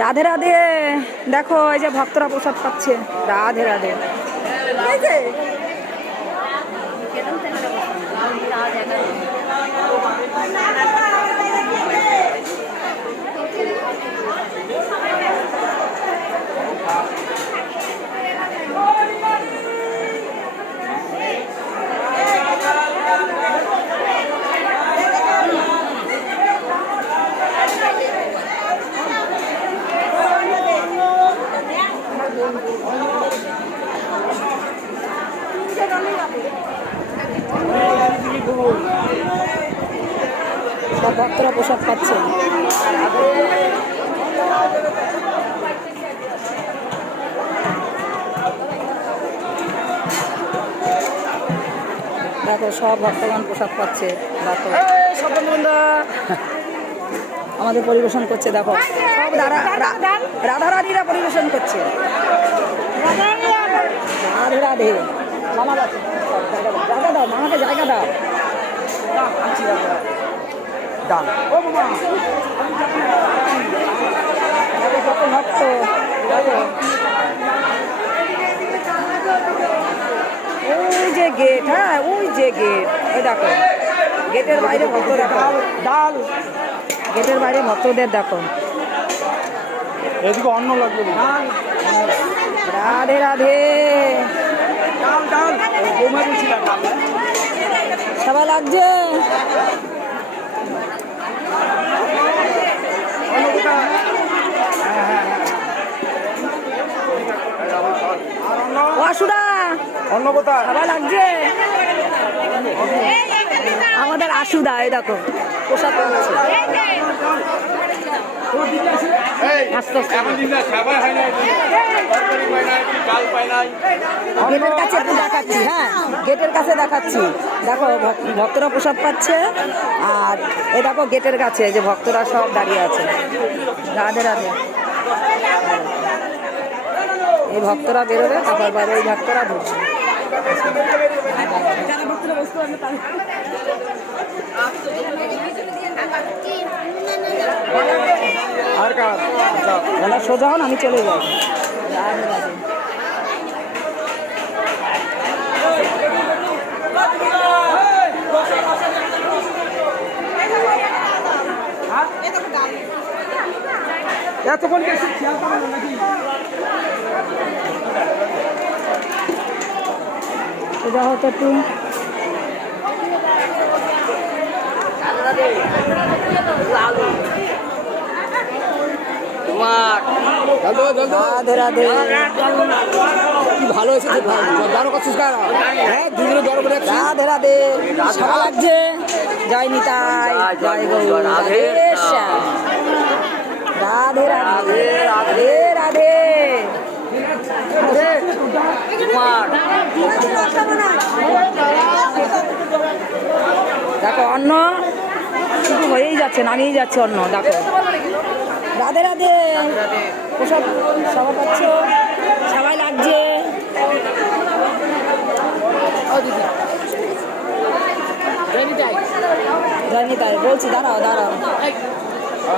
রাধে রাধে। দেখো এই যে ভক্তরা প্রসাদ পাচ্ছে। রাধে রাধে। সব ভক্তরা প্রসাদ পাচ্ছে। দেখো সব ভক্তগণ প্রসাদ পাচ্ছে। দেখো আমাদের পরিবেশন করছে। দেখো সব রাধারানীরা পরিবেশন করছে। রাধে রাধে। মামা যাচ্ছে, জায়গা দাও মামাকে, জায়গা দাও। কত ভক্ত। ওই যে গেট, হ্যাঁ ওই যে গেট, ওই দেখো গেটের বাইরে ভক্ত। দেখো ডাল, গেটের বাইরে ভক্তদের দেখো। এদিকে অন্ন লাগবে। রাধে রাধে। সবাই লাগছে। অসুদা অন্ন কোথায়? সবাই লাগছে। আমাদের আশুদা এই দেখো প্রসাদ পাচ্ছে। গেটের কাছে দেখাচ্ছি, হ্যাঁ গেটের কাছে দেখাচ্ছি। দেখো ভক্তরা প্রসাদ পাচ্ছে। আর এ দেখো গেটের কাছে যে ভক্তরা সব দাঁড়িয়ে আছে। রাধে রাধে। এই ভক্তরা বেরোবে, তারপর বাইরে এই ভক্তরা ঢুকবে। সোজা হন, আমি চলে যাই। সোজা হতো একটু। রাধে রাধে। কি ভালো হয়েছে, রাধে রাধে। সবাই লাগছে। জয় নিতাই, জয় গৌর, রাধে শ্যাম। রাধে রাধে। রাধে রাধে। দেখো অন্ন শুধু হয়েই যাচ্ছে, নামিয়েই যাচ্ছে অন্ন। দেখো রাধে রাধে। প্রসাদ সবাই পাচ্ছ, সবাই লাগছে। জয় নিতাই বলছি, দাঁড়াও দাঁড়াও।